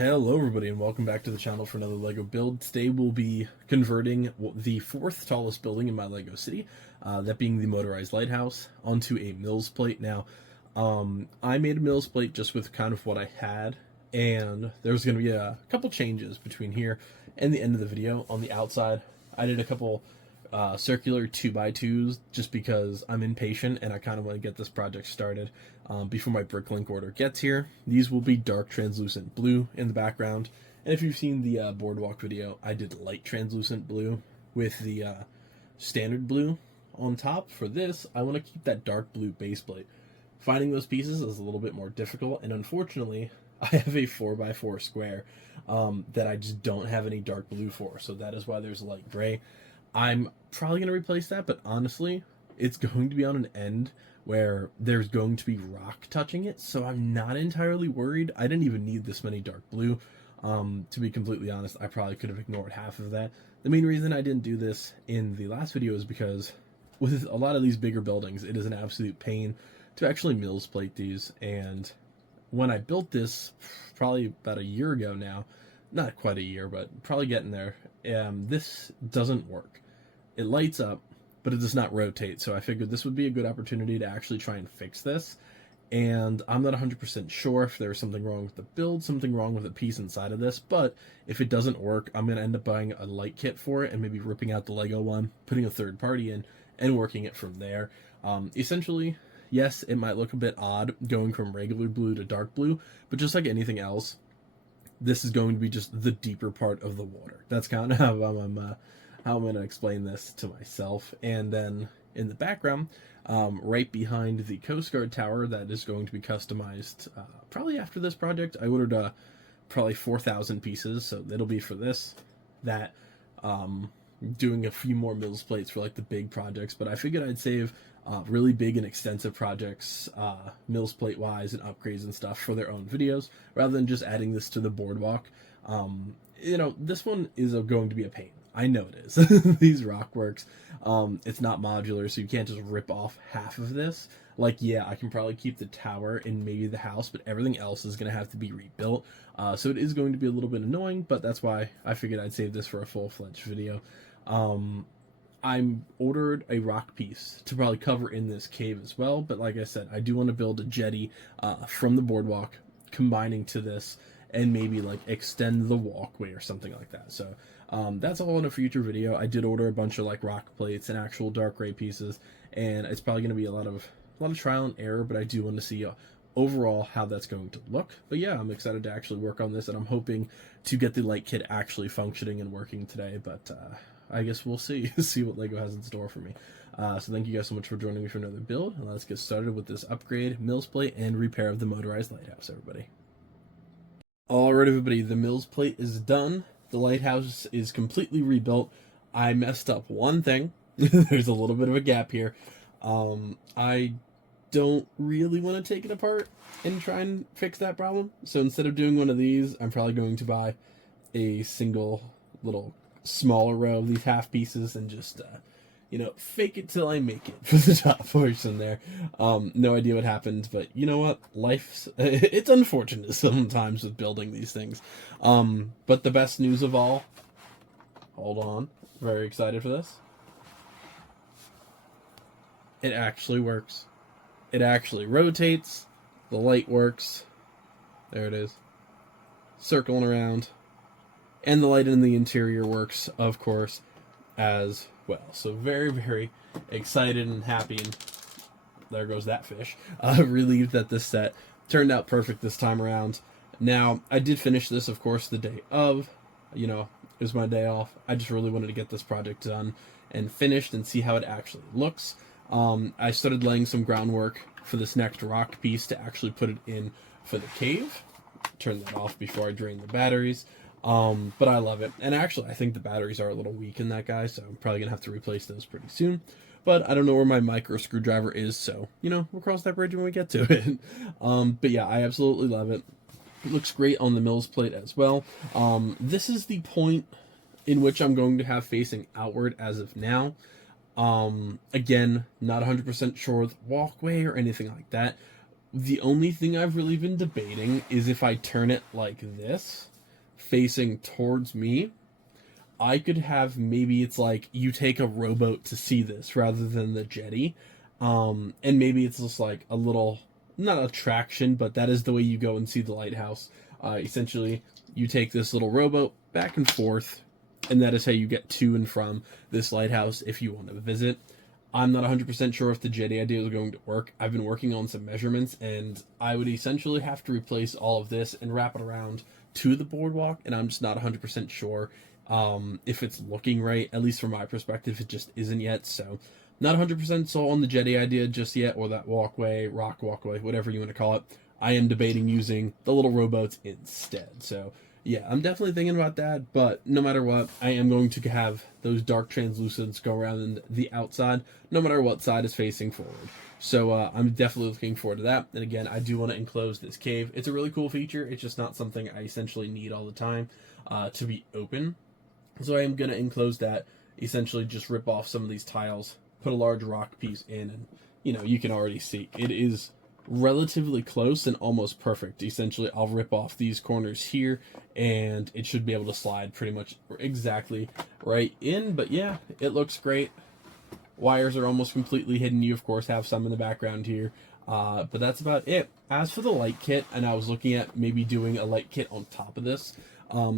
Hello everybody and welcome back to the channel for another LEGO build. Today we'll be converting the fourth tallest building in my LEGO city, that being the Motorized Lighthouse, onto a MILS plate. Now, I made a MILS plate just with kind of what I had, and there's going to be a couple changes between here and the end of the video. On the outside, I did a couple circular 2x2s just because I'm impatient and I kind of want to get this project started before my Bricklink order gets here. These will be dark translucent blue in the background, and if you've seen the boardwalk video, I did light translucent blue with the standard blue on top. For this, I want to keep that dark blue base plate. Finding those pieces is a little bit more difficult, and unfortunately I have a 4x4 square that I just don't have any dark blue for, so that is why there's light gray. I'm probably going to replace that, but honestly, it's going to be on an end where there's going to be rock touching it, so I'm not entirely worried. I didn't even need this many dark blue. To be completely honest, I probably could have ignored half of that. The main reason I didn't do this in the last video is because with a lot of these bigger buildings, it is an absolute pain to actually MILS plate these, and when I built this probably about a year ago now, not quite a year, but probably getting there, this doesn't work. It lights up, but it does not rotate, so I figured this would be a good opportunity to actually try and fix this. And I'm not 100% sure if there's something wrong with the build, something wrong with the piece inside of this, but if it doesn't work, I'm going to end up buying a light kit for it and maybe ripping out the Lego one, putting a third party in, and working it from there. Essentially, yes, it might look a bit odd going from regular blue to dark blue, but just like anything else, this is going to be just the deeper part of the water. That's kind of how I'm going to explain this to myself. And then in the background, right behind the Coast Guard tower, that is going to be customized probably after this project. I ordered probably 4,000 pieces, so it'll be for this, that, doing a few more MILS plates for like the big projects, but I figured I'd save really big and extensive projects, MILS plate wise and upgrades and stuff, for their own videos rather than just adding this to the boardwalk. You know, this one is going to be a pain. I know it is. These rock works, it's not modular, so you can't just rip off half of this. Like, yeah, I can probably keep the tower and maybe the house, but everything else is going to have to be rebuilt. So it is going to be a little bit annoying, but that's why I figured I'd save this for a full-fledged video. I ordered a rock piece to probably cover in this cave as well, but like I said, I do want to build a jetty from the boardwalk combining to this and maybe like extend the walkway or something like that. So that's all in a future video. I did order a bunch of like rock plates and actual dark gray pieces, and it's probably going to be a lot of trial and error, but I do want to see overall how that's going to look. But yeah, I'm excited to actually work on this, and I'm hoping to get the light kit actually functioning and working today, but I guess we'll see what LEGO has in store for me. So thank you guys so much for joining me for another build, and let's get started with this upgrade, MILS plate, and repair of the Motorized Lighthouse, everybody. Alright everybody, the MILS plate is done. The lighthouse is completely rebuilt. I messed up one thing. There's a little bit of a gap here. I don't really want to take it apart and try and fix that problem. So instead of doing one of these, I'm probably going to buy a single little smaller row of these half pieces and just you know, fake it till I make it for the top portion there. No idea what happened, but you know what? Life's it's unfortunate sometimes with building these things. But the best news of all, hold on, very excited for this. It actually works. It actually rotates. The light works. There it is. Circling around. And the light in the interior works, of course, as well. So very, very excited and happy, and there goes that fish. Relieved that this set turned out perfect this time around. Now, I did finish this, of course, the day of. You know, it was my day off. I just really wanted to get this project done and finished and see how it actually looks. I started laying some groundwork for this next rock piece to actually put it in for the cave. Turn that off before I drain the batteries. But I love it. And actually, I think the batteries are a little weak in that guy, so I'm probably going to have to replace those pretty soon. But I don't know where my micro screwdriver is, so, you know, we'll cross that bridge when we get to it. But yeah, I absolutely love it. It looks great on the MILS plate as well. This is the point in which I'm going to have facing outward as of now. Again, not 100% sure with walkway or anything like that. The only thing I've really been debating is if I turn it like this, facing towards me, I could have, maybe it's like you take a rowboat to see this rather than the jetty. And maybe it's just like a little, not attraction, but that is the way you go and see the lighthouse. Essentially, you take this little rowboat back and forth, and that is how you get to and from this lighthouse if you want to visit. I'm not 100% sure if the jetty idea is going to work. I've been working on some measurements, and I would essentially have to replace all of this and wrap it around to the boardwalk, and I'm just not 100% sure if it's looking right. At least from my perspective, it just isn't yet. So, not 100% sold on the jetty idea just yet, or that walkway, rock walkway, whatever you want to call it. I am debating using the little rowboats instead. So, yeah, I'm definitely thinking about that, but no matter what, I am going to have those dark translucents go around the outside, no matter what side is facing forward. So I'm definitely looking forward to that. And again, I do want to enclose this cave. It's a really cool feature. It's just not something I essentially need all the time to be open. So I am going to enclose that, essentially just rip off some of these tiles, put a large rock piece in, and, you can already see it is relatively close and almost perfect. Essentially, I'll rip off these corners here, and it should be able to slide pretty much exactly right in. But yeah, it looks great. Wires are almost completely hidden. You, of course, have some in the background here. But that's about it. As for the light kit, and I was looking at maybe doing a light kit on top of this,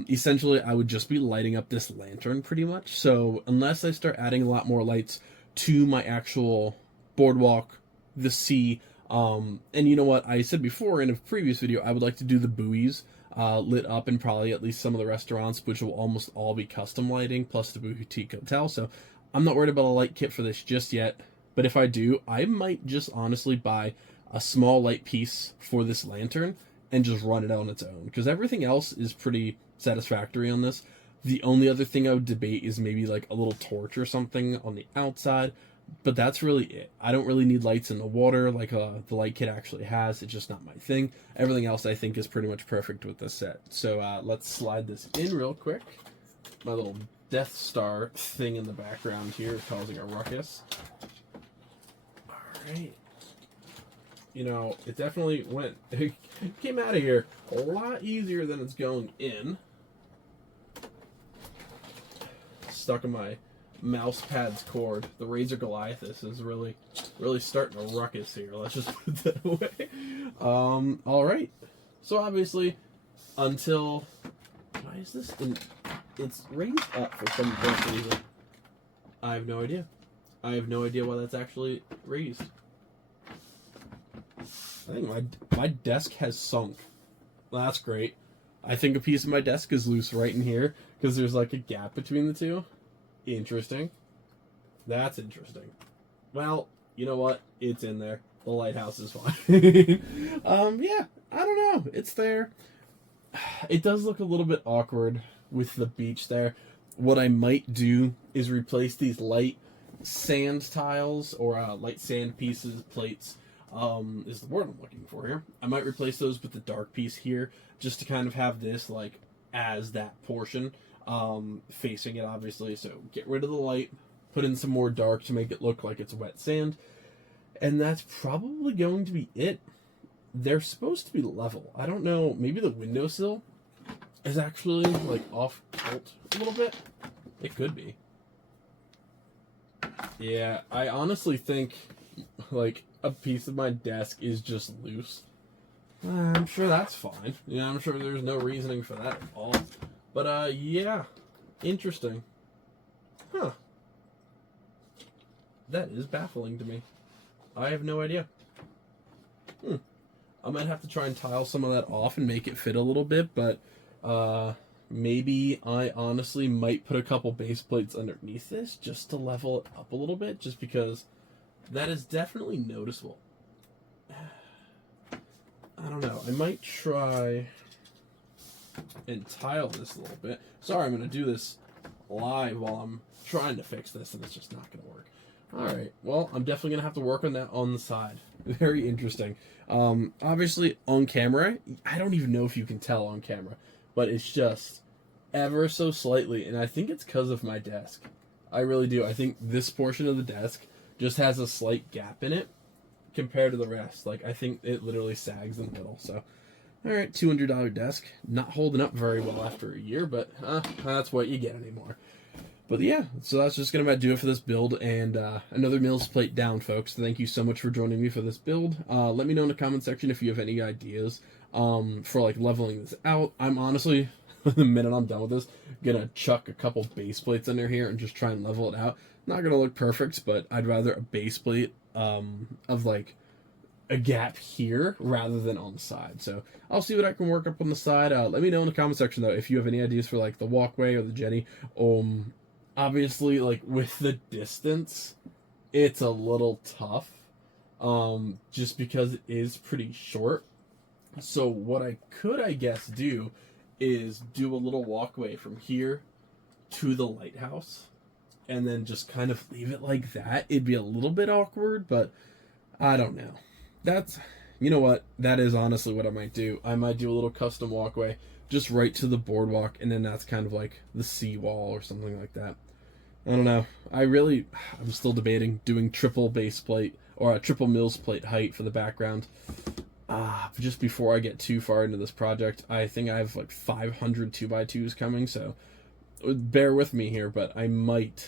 essentially, I would just be lighting up this lantern pretty much. So unless I start adding a lot more lights to my actual boardwalk, the sea, and you know what, I said before in a previous video, I would like to do the buoys lit up, and probably at least some of the restaurants, which will almost all be custom lighting, plus the boutique hotel. So I'm not worried about a light kit for this just yet, but if I do, I might just honestly buy a small light piece for this lantern and just run it on its own, because everything else is pretty satisfactory on this. The only other thing I would debate is maybe like a little torch or something on the outside, but that's really it. I don't really need lights in the water like the light kit actually has. It's just not my thing. Everything else I think is pretty much perfect with this set. So let's slide this in real quick. My little Death Star thing in the background here is causing a ruckus. Alright. It definitely it came out of here a lot easier than it's going in. Stuck in my mouse pad's cord. The Razor Goliathus is really starting a ruckus here. Let's just put that away. Alright. So obviously, until... Why is this... It's raised up for some reason. I have no idea. I have no idea why that's actually raised. I think my desk has sunk. Well, that's great. I think a piece of my desk is loose right in here, because there's like a gap between the two. Interesting. That's interesting. Well, you know what? It's in there. The lighthouse is fine. Yeah, I don't know. It's there. It does look a little bit awkward with the beach there. What I might do is replace these light sand tiles, or light sand pieces, plates, is the word I'm looking for here. I might replace those with the dark piece here, just to kind of have this like as that portion facing it, obviously. So get rid of the light, put in some more dark to make it look like it's wet sand, and that's probably going to be it. They're supposed to be level. I don't know, maybe the windowsill is actually like off tilt a little bit. It could be. Yeah, I honestly think like a piece of my desk is just loose. I'm sure that's fine. Yeah, I'm sure there's no reasoning for that at all. But yeah, interesting. Huh. That is baffling to me. I have no idea. I might have to try and tile some of that off and make it fit a little bit, but maybe I honestly might put a couple base plates underneath this just to level it up a little bit, just because that is definitely noticeable. I don't know. I might try and tile this a little bit. Sorry, I'm going to do this live while I'm trying to fix this, and it's just not going to work. Alright, well, I'm definitely going to have to work on that on the side. Very interesting. Obviously, on camera, I don't even know if you can tell on camera, but it's just ever so slightly, and I think it's because of my desk. I really do. I think this portion of the desk just has a slight gap in it, compared to the rest. Like, I think it literally sags in the middle. So, all right, $200 desk. Not holding up very well after a year, but that's what you get anymore. But yeah, so that's just going to about do it for this build, and another MILS plate down, folks. Thank you so much for joining me for this build. Let me know in the comment section if you have any ideas for like leveling this out. I'm honestly, the minute I'm done with this, gonna chuck a couple base plates under here and just try and level it out. Not gonna look perfect, but I'd rather a base plate of like a gap here rather than on the side. So I'll see what I can work up on the side. Let me know in the comment section though if you have any ideas for like the walkway or the jetty. Obviously, like with the distance, it's a little tough, just because it is pretty short. So what I could, I guess, do is do a little walkway from here to the lighthouse, and then just kind of leave it like that. It'd be a little bit awkward, but I don't know. That's, you know what, that is honestly what I might do. I might do a little custom walkway just right to the boardwalk, and then that's kind of like the seawall or something like that. I don't know. I'm still debating doing triple base plate or a triple MILS plate height for the background. Just before I get too far into this project, I think I have like 500 2x2s coming, so bear with me here, but I might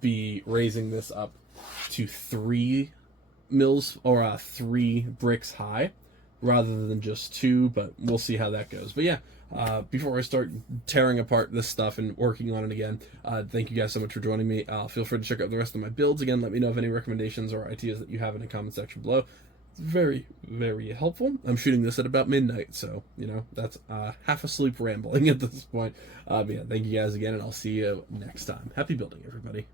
be raising this up to 3 MILS or 3 bricks high rather than just 2, but we'll see how that goes. But yeah, before I start tearing apart this stuff and working on it again, thank you guys so much for joining me. Feel free to check out the rest of my builds. Again, let me know of any recommendations or ideas that you have in the comment section below. It's very, very helpful. I'm shooting this at about midnight, so, you know, that's half asleep rambling at this point. But yeah, thank you guys again, and I'll see you next time. Happy building, everybody.